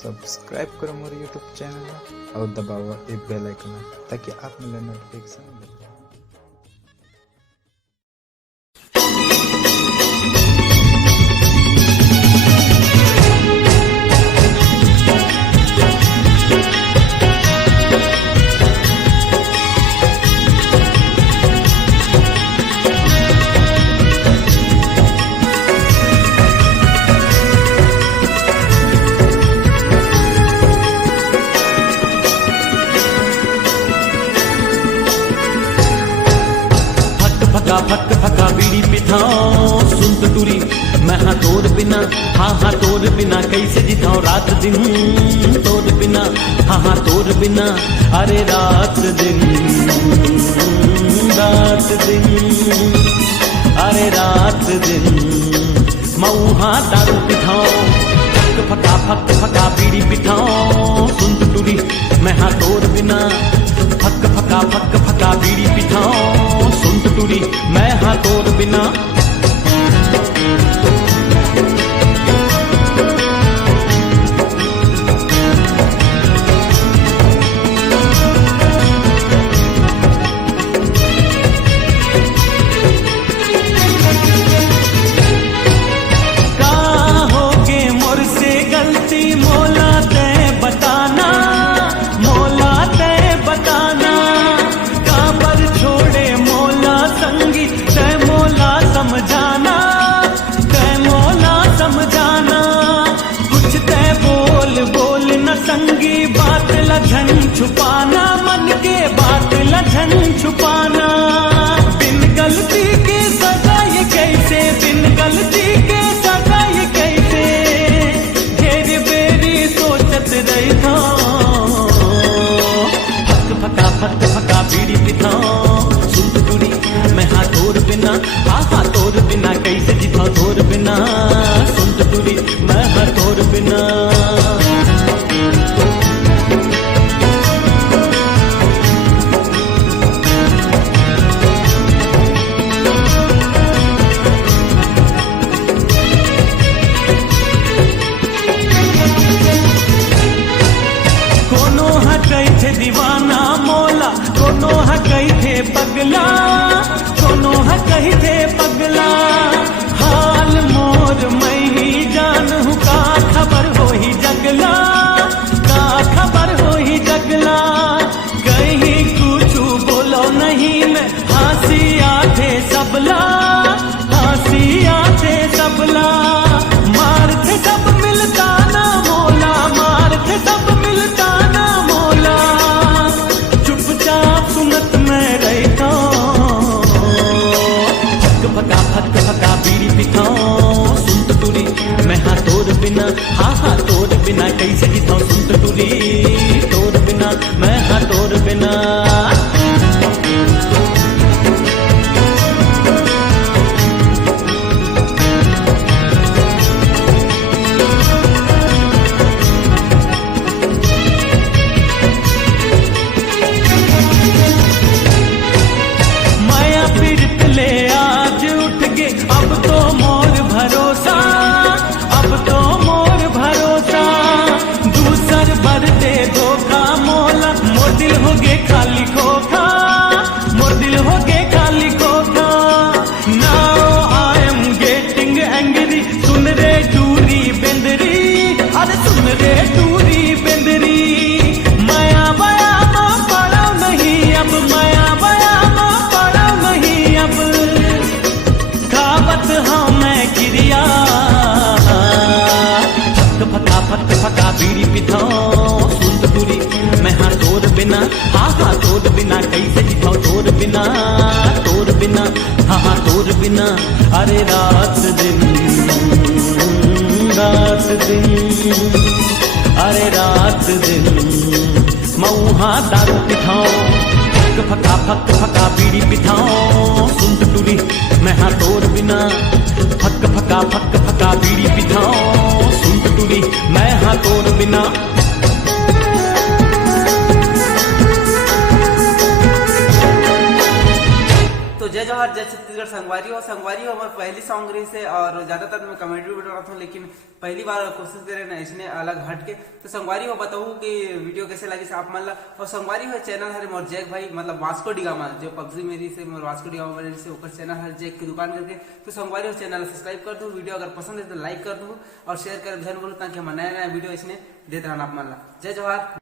Subscribe करो मोर YouTube channel और दबाओ ये बेल आइकन ताकि आप मिले नोटिफिकेशन मिले। फक फका बीड़ी पिथाओ सुन तो टूरी मैं हाँ तोर बिना हाँ तोर बिना कैसे जिताओ रात दिन तोर बिना हाँ तोर बिना अरे रात दिन अरे रात दिन मऊ हाँ दारू पिथाओ फक फका बीड़ी पिथाओ सुन तो टूरी मैं हाँ तोर बिना फक फका बीड़ी पिथाओ सुन तो टूरी मैं हाँ तोर बिना। का होगे मोर से गलती मोला तय बताना मोला तय बताना काबर छोड़े मोला संगी तय मोला समझाना तय मोला समझाना कुछ तय बोल न संगी बात लझन छुपाना मन के बात लझन छुपाना बिन गलती के सजा ये कैसे बिन गलती के सजा ये कैसे घेर बेरी सोचत रही था फक फका बीड़ी पिथाओ सुन तो टूरी मैं हाँ तोर बिना हाँ तोर बिना कैसे जिताओ तोर बिना सुन तो टूरी मैं हाँ तोर बिना। कोनो हा कैथे दीवाना मोला कोनो हा कैथे पगला कोनो हा कैथे पगला हाल मोर मैं ही जानू का खबर हो ही जगला का खबर हो ही जगला कहीं कुछ बोलो नहीं मैं हंसी आते सबला हंसी आते सबला मार थे सब मिलता ना मोला मार थे सब मिलता ना मोला चुपचाप सुनत मैं रहता फक फका बीड़ी पिथाओ सुन तो टूरी मैं हाँ तोर बिना हाँ तोर बिना कैसे जिताओ सुन तो टूरी तोर बिना मैं हाँ तोर बिना। माया पीड़ित ले आज उठ के अब तो मोर भरोसा अब तो मोर भरोसा दूसर बर दे धोखा मोला मोर दिल हो गे खाली खोखा मोर दिल हो गे खाली खोखा now I am getting angry सुन रे टूरी बेंदरी अरे सुन रे टूरी बेंदरी माया बया पड़ा नहीं अब माया बया पड़ा नहीं अब खावत हाँ मैं क्रिया फक फका बीड़ी पिथाओ सुन तो टूरी मैं हाँ तोर बिना हाँ तोर बिना कैसे जिताओ तोर बिना हाँ तोर बिना अरे रात दिन अरे रात दिन मऊ हाँ दारू पिथाओ फक फका बीड़ी पिथाओ सुन तो टूरी मैं हाँ तोर बिना फक फका बीड़ी पिथाओ सुन तो टूरी मैं हाँ तोर बिना। तो जय जवाहर, जय छत्तीसगढ़। संगवारी हो हमारे पहली सॉन्ग रही से, और ज्यादातर मैं कमेंट्री वीडियो बनाता हूँ, लेकिन पहली बार कोशिश करे ना इसने अलग हट के। तो संगवारी हो बताऊ कि वीडियो कैसे लगी से आप मन ला। और संगवारी हो चैनल हरे मोर जैक भाई, मतलब वास्को डिगामा, जो पबजी मेरी से मोर वास्को डिगामा बने से ओकर चैनल हर जैक की दुकान करके। तो संगवारी हो चैनल सब्सक्राइब कर दो, वीडियो अगर पसंद है तो लाइक कर दो और शेयर कर ध्यान बोलो, ताकि हम नया नया वीडियो इसने देते रहना आप मन ला। जय जवाहर।